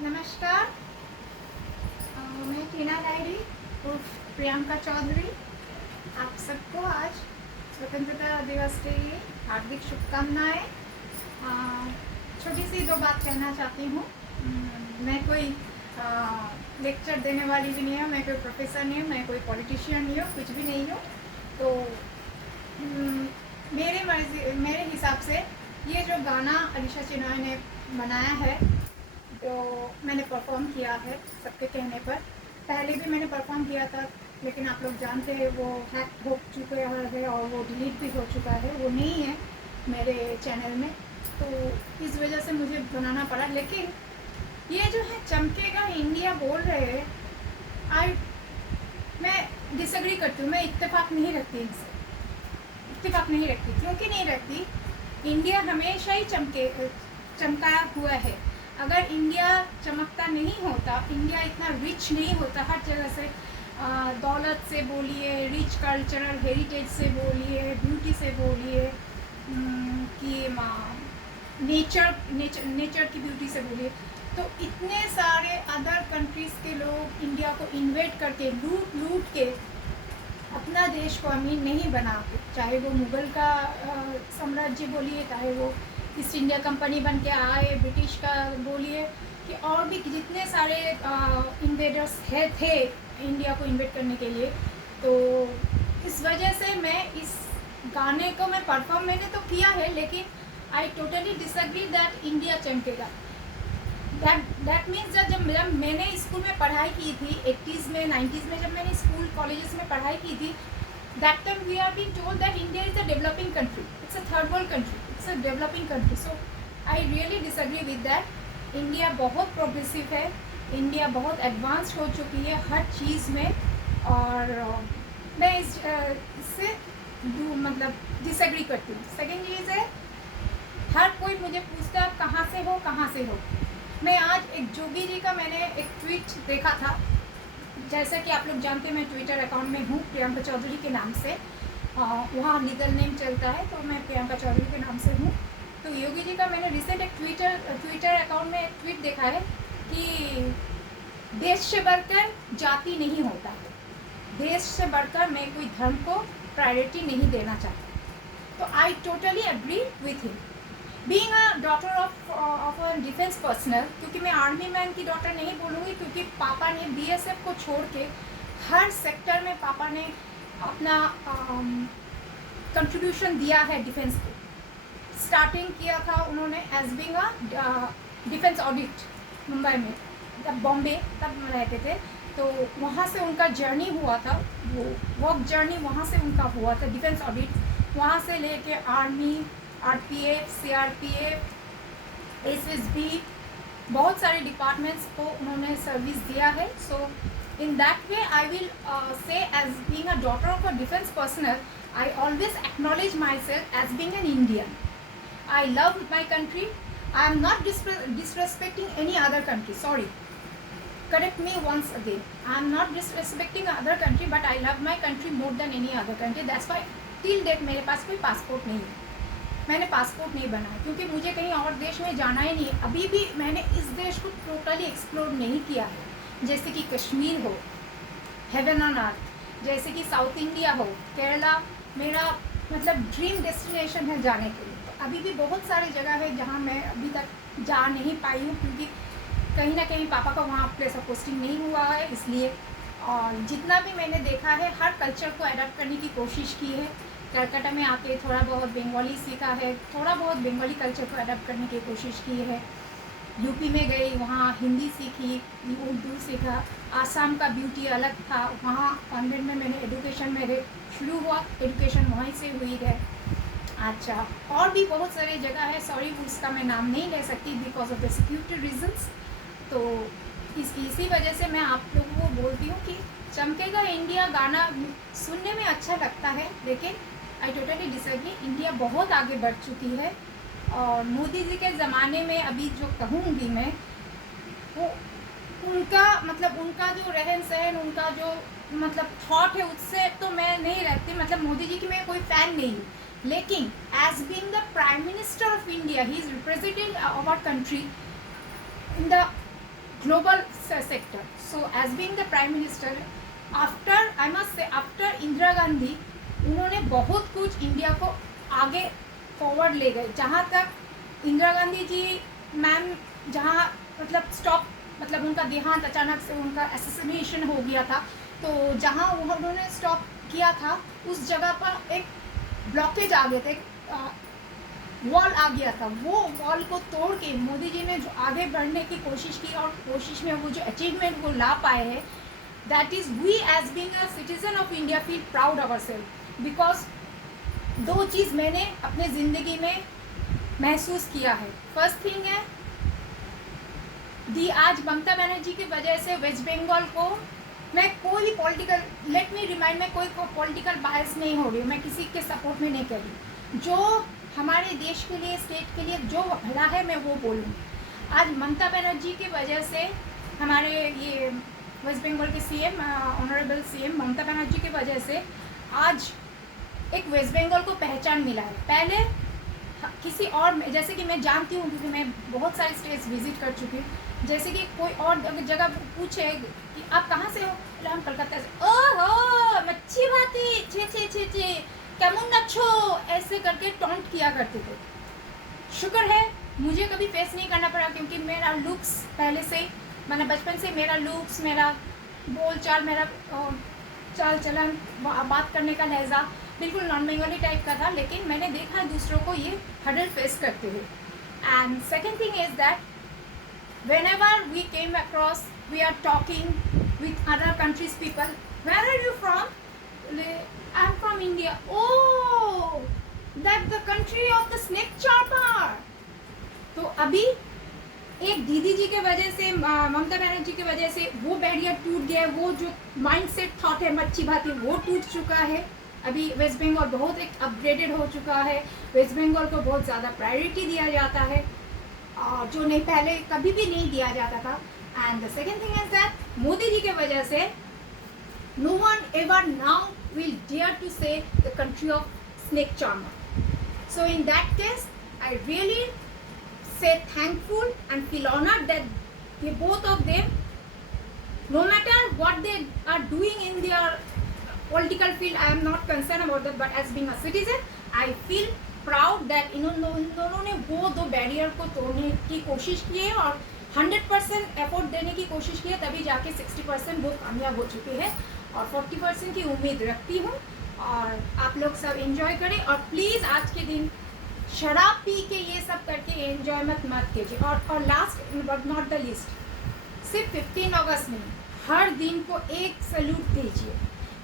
नमस्कार। मैं टीना डायरी उर्फ प्रियंका चौधरी आप सबको आज स्वतंत्रता दिवस के लिए हार्दिक शुभकामनाएं। छोटी सी दो बात कहना चाहती हूँ। मैं कोई लेक्चर देने वाली भी नहीं हूँ, मैं कोई प्रोफेसर नहीं हूँ, मैं कोई पॉलिटिशियन नहीं हूँ, कुछ भी नहीं हूँ। तो मेरे हिसाब से ये जो गाना अलीशा चिनॉय ने बनाया है, जो मैंने परफॉर्म किया है सबके कहने पर, पहले भी मैंने परफॉर्म किया था, लेकिन आप लोग जानते हैं वो हैक हो चुका है और वो डिलीट भी हो चुका है, वो नहीं है मेरे चैनल में, तो इस वजह से मुझे बनाना पड़ा। लेकिन ये जो है चमकेगा इंडिया बोल रहे हैं, मैं डिसएग्री करती हूँ, मैं इत्तेफाक नहीं रखती इनसे, इत्तेफाक नहीं रखती। क्योंकि नहीं रखती? इंडिया हमेशा ही चमकाया हुआ है। अगर इंडिया चमकता नहीं होता, इंडिया इतना रिच नहीं होता हर जगह से, दौलत से बोलिए, रिच कल्चरल हेरिटेज से बोलिए, ब्यूटी से बोलिए, कि नेचर की ब्यूटी से बोलिए, तो इतने सारे अदर कंट्रीज़ के लोग इंडिया को इन्वेट करके लूट के अपना देश को अमीर नहीं बनाते। चाहे वो मुग़ल का साम्राज्य बोलिए, चाहे वो ईस्ट इंडिया कंपनी बन के आए, ब्रिटिश का बोलिए, कि और भी जितने सारे इन्वेडर्स थे इंडिया को इन्वेट करने के लिए। तो इस वजह से मैं इस गाने को मैंने तो किया है, लेकिन I totally disagree that India चमकेगा। दैट मीन्स जब मैंने स्कूल में पढ़ाई की थी 80s में 90s में, जब मैंने स्कूल कॉलेजेस में पढ़ाई की थी, that time we are being told that India is a developing country, it's a third world country, it's a developing country. So I really disagree with that. India बहुत progressive है, India बहुत advanced हो चुकी है हर चीज़ में, और मैं इससे मतलब डिसएग्री करती हूँ। सेकेंड चीज़ है, हर कोई मुझे पूछता है कहाँ से हो। मैं आज एक जोगी जी का मैंने एक ट्वीट देखा था। जैसा कि आप लोग जानते हैं, मैं ट्विटर अकाउंट में हूँ प्रियंका चौधरी के नाम से, वहाँ लीगल नेम चलता है, तो मैं प्रियंका चौधरी के नाम से हूँ। तो योगी जी का मैंने रिसेंट एक ट्विटर अकाउंट में एक ट्वीट देखा है कि देश से बढ़कर जाति नहीं होता है, देश से बढ़कर मैं कोई धर्म को प्रायोरिटी नहीं देना चाहता। तो I totally agree with him. Being a daughter of a defence personal, क्योंकि मैं आर्मी मैन की डॉटर नहीं बोलूँगी, क्योंकि पापा ने बीएसएफ को छोड़ के हर सेक्टर में पापा ने अपना कंट्रीब्यूशन दिया है डिफेंस को। स्टार्टिंग किया था उन्होंने as being a defence audit Mumbai में, तब बॉम्बे तब रहते थे, तो वहाँ से उनका जर्नी हुआ था, वो वर्क जर्नी वहाँ से उनका हुआ था, डिफेंस ऑडिट, वहाँ से लेके आर्मी, आरपीएफ, सीआरपीएफ, एसएसबी, बहुत सारे डिपार्टमेंट्स को उन्होंने सर्विस दिया है। So in that way I will say as being a daughter of a defence personal, I always acknowledge myself as being an Indian. I love my country. I am not disrespecting any other country. Sorry. Correct me once again. I am not disrespecting other country, but I love my country more than any other country. That's why till date मेरे पास कोई passport नहीं है। मैंने passport नहीं बनाया क्योंकि मुझे कहीं और देश में जाना ही नहीं। अभी भी मैंने इस देश को टोटली एक्सप्लोर नहीं किया है। जैसे कि कश्मीर हो, हेवन ऑन अर्थ, जैसे कि साउथ इंडिया हो, केरला मेरा मतलब ड्रीम डेस्टिनेशन है जाने के लिए। अभी भी बहुत सारी जगह है जहाँ मैं अभी तक जा नहीं पाई हूँ, क्योंकि कहीं ना कहीं पापा का वहाँ प्लेस ऑफ पोस्टिंग नहीं हुआ है, इसलिए। और जितना भी मैंने देखा है, हर कल्चर को अडॉप्ट करने की कोशिश की है। कलकत्ता में आके थोड़ा बहुत बंगाली सीखा है, थोड़ा बहुत बंगाली कल्चर को अडॉप्ट करने की कोशिश की है। यूपी में गई, वहाँ हिंदी सीखी, उर्दू सीखा। आसाम का ब्यूटी अलग था, वहाँ कॉन्वेंट में मैंने एजुकेशन मेरे शुरू हुआ, एजुकेशन वहीं से हुई है। अच्छा, और भी बहुत सारी जगह है, सॉरी उसका मैं नाम नहीं ले सकती because of the security reasons. तो इसी वजह से मैं आप लोगों को बोलती हूँ कि चमकेगा इंडिया गाना सुनने में अच्छा लगता है, लेकिन आई टोटली डिसएग्री। इंडिया बहुत आगे बढ़ चुकी है, और मोदी जी के ज़माने में अभी जो कहूँगी मैं, वो उनका जो रहन सहन, उनका जो थॉट है, उससे तो मैं नहीं रहती। मोदी जी की मैं कोई फ़ैन नहीं हूँ, लेकिन as being the prime minister of India, he is representing our country in the global sector. So as being the prime minister, after I must say after Indira Gandhi, उन्होंने बहुत कुछ इंडिया को आगे फॉरवर्ड ले गए. जहाँ तक इंदिरा गांधी जी मैम जहाँ मतलब स्टॉप मतलब उनका देहांत अचानक से उनका असैसिनेशन हो गया था, तो जहाँ उन्होंने स्टॉप किया था उस जगह पर एक ब्लॉकेज आ गया था, एक वॉल आ गया था. वो वॉल को तोड़ के मोदी जी ने जो आगे बढ़ने की कोशिश की और कोशिश में वो जो अचीवमेंट वो ला पाए हैं, that is we as being a citizen of India feel proud our self. Because दो चीज़ मैंने अपने ज़िंदगी में महसूस किया है. फर्स्ट थिंग है दी आज ममता बनर्जी की वजह से वेस्ट बंगाल को, मैं कोई भी पॉलिटिकल, लेट मी रिमाइंड, मैं कोई पॉलिटिकल बायस नहीं हो रही हूँ, मैं किसी के सपोर्ट में नहीं कर रही. जो हमारे देश के लिए, स्टेट के लिए जो भला है मैं वो बोलूँ. आज ममता बनर्जी की वजह से हमारे ये वेस्ट बंगाल के CM honourable CM Mamata Banerjee की वजह से आज एक वेस्ट बंगाल को पहचान मिला है. पहले किसी और, जैसे कि मैं जानती हूँ क्योंकि मैं बहुत सारे स्टेट्स विजिट कर चुकी हूँ, जैसे कि कोई और जगह पूछे कि आप कहाँ से हो, हम कलकत्ता से. ओहो मच्छी भाती छे छे छे छे केमन अच्छो, ऐसे करके टॉन्ट किया करते थे. शुक्र है मुझे कभी फेस नहीं करना पड़ा, क्योंकि मेरा लुक्स पहले से ही, मैंने बचपन से मेरा लुक्स, मेरा बोल चाल, मेरा चाल चलन, बात करने का लहजा बिल्कुल नॉन बंगाली टाइप का था. लेकिन मैंने देखा दूसरों को ये हर्डल फेस करते हुए. And second thing is that whenever we came across, we are talking with other countries people, where are you from? I'm from India. Oh, that's the country of the snake charmer. तो अभी एक दीदी जी के वजह से, ममता बनर्जी की वजह से वो बैरियर टूट गया. वो जो माइंडसेट थॉट है मच्छी भाती, वो टूट चुका है. अभी वेस्ट बंगाल बहुत एक अपग्रेडेड हो चुका है. वेस्ट बंगाल को बहुत ज़्यादा प्रायोरिटी दिया जाता है, जो नहीं पहले कभी भी नहीं दिया जाता था. And the second thing is that Modi ji के वजह से no one ever now will dare to say the country of snake charmer. So in that case I really say thankful and feel honored that they both of them, no matter what they are doing in their political field, I am not concerned about that, but as being a citizen I feel proud that इन्होंने वो दो barrier को तोड़ने की कोशिश की है और 100% एफर्ट देने की कोशिश की है, तभी जाके 60% वो कामयाब हो चुके हैं. और 40% की उम्मीद रखती हूँ. और आप लोग सब एंजॉय करें, और प्लीज़ आज के दिन शराब पी के ये सब करके एंजॉयमेंट मत कीजिए. और last but not the least, सिर्फ 15 अगस्त नहीं, हर दिन को एक सैल्यूट दीजिए,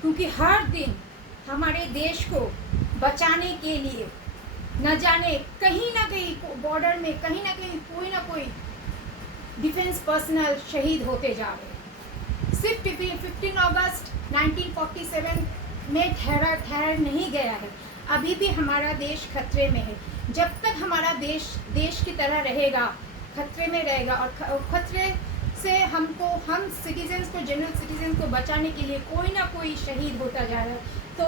क्योंकि हर दिन हमारे देश को बचाने के लिए न जाने कहीं ना कहीं बॉर्डर में कहीं ना कहीं कोई ना कोई डिफेंस पर्सनल शहीद होते जा रहे हैं. सिर्फ 15 अगस्त 1947 में ठहर नहीं गया है. अभी भी हमारा देश खतरे में है. जब तक हमारा देश देश की तरह रहेगा, खतरे में रहेगा, और खतरे से हम सिटीजन्स को, जनरल सिटीजन को बचाने के लिए कोई ना कोई शहीद होता जा रहा है. तो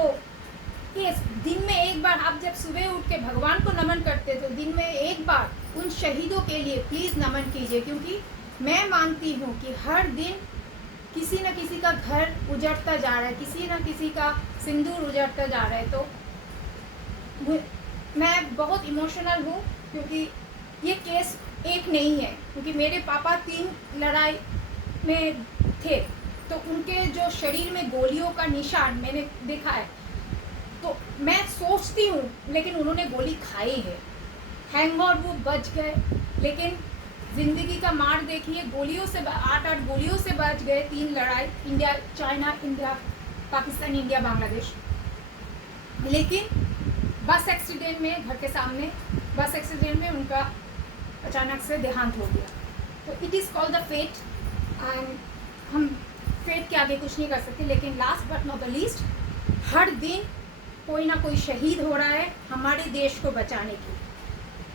ये दिन में एक बार आप जब सुबह उठ के भगवान को नमन करते तो दिन में एक बार उन शहीदों के लिए प्लीज़ नमन कीजिए, क्योंकि मैं मानती हूँ कि हर दिन किसी न किसी का घर उजड़ता जा रहा है, किसी न किसी का सिंदूर उजड़ता जा रहा है. तो मैं बहुत इमोशनल हूँ, क्योंकि ये केस एक नहीं है, क्योंकि मेरे पापा 3 लड़ाई में थे, तो उनके जो शरीर में गोलियों का निशान मैंने देखा है. तो मैं सोचती हूँ, लेकिन उन्होंने गोली खाई है, थैंक गॉड वो बच गए. लेकिन ज़िंदगी का मार देखिए, गोलियों से 8 गोलियों से बच गए. 3 लड़ाई, India China, India Pakistan, India Bangladesh. लेकिन बस एक्सीडेंट में, घर के सामने बस एक्सीडेंट में उनका अचानक से देहांत हो गया. तो it is called the fate, and हम फेट के आगे कुछ नहीं कर सकते. लेकिन last but not the least, हर दिन कोई ना कोई शहीद हो रहा है हमारे देश को बचाने की.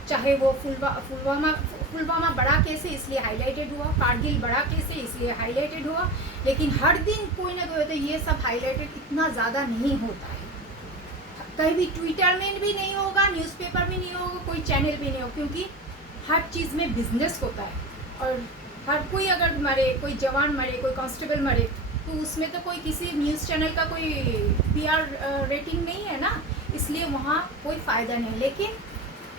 चाहे वो पुलवामा बड़ा केस है इसलिए हाईलाइटेड हुआ, कारगिल बड़ा केस है इसलिए हाईलाइटेड हुआ, लेकिन हर दिन कोई ना कोई होता है. ये सब हाईलाइटेड इतना ज़्यादा नहीं होता है, कहीं भी ट्विटर में भी नहीं होगा, न्यूज़पेपर में नहीं होगा, कोई चैनल भी नहीं होगा, क्योंकि हर चीज़ में बिजनेस होता है. और हर कोई अगर मरे, कोई जवान मरे, कोई कांस्टेबल मरे, तो उसमें तो कोई किसी न्यूज़ चैनल का कोई पीआर रेटिंग नहीं है ना, इसलिए वहाँ कोई फ़ायदा नहीं। लेकिन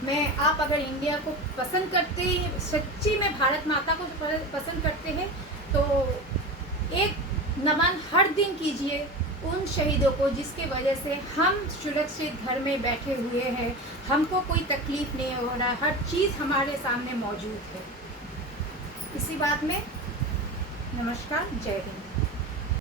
मैं, आप अगर इंडिया को पसंद करते हैं, सच्ची में भारत माता को पसंद करते हैं, तो एक नमन हर दिन कीजिए उन शहीदों को जिसके वजह से हम सुरक्षित घर में बैठे हुए हैं, हमको कोई तकलीफ़ नहीं हो रहा, हर चीज़ हमारे सामने मौजूद है। इसी बात में नमस्कार, जय हिंद।